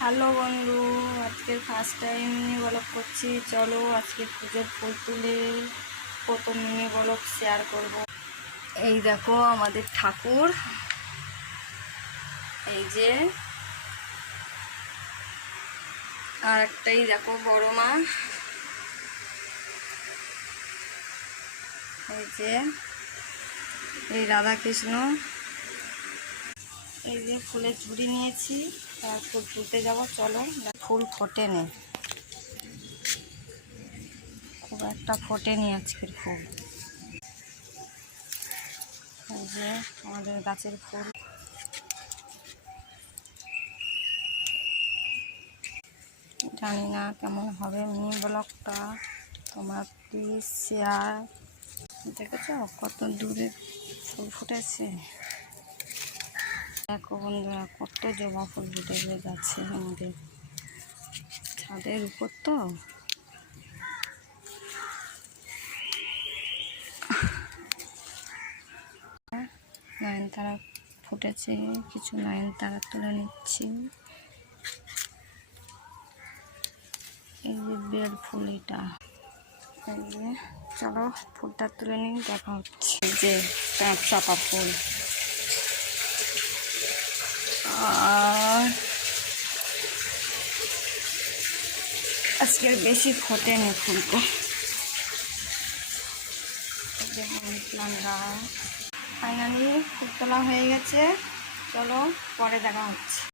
Hello বন্ধু, আজকের first time mini blog করছি। চলো আজকে পুজোর ফুল তুলে প্রথম মিনি ব্লগ শেয়ার করব। এই দেখো আমাদের ঠাকুর, এই যে আর একটাই দেখো বড় মা, এই যে এই রাধা কৃষ্ণ, এই যে ফুলের ঝুড়ি নিয়েছি, তার ফুল তুলতে যাবো। চলো, ফুল ফোটেনি, খুব একটা ফোটেনি আজকের ফুল। এই যে আমাদের গাছের ফুল, জানি না কেমন হবে মিনি ব্লগটা, তোমরা প্লিজ শেয়ার। দেখেছো কত দূরে ফুল ফুটেছে, দেখো বন্ধুরা কত জবা ফুল ফুটে যাচ্ছে আমাদের ছাদের উপর। তো নয়নতারা ফুটেছে, কিছু নয়নতারা তুলে নিচ্ছি। এই যে বেল ফুল, এটা এই যে, চলো ফুলটা তুলে নিই, দেখা হচ্ছে। এই যে চাপা ফুল, আর আজকের বেশি ফোটেনি ফুলটা। এই যে ফাইনালি ফুল তোলা হয়ে গেছে, চলো পরে দেখা হচ্ছে।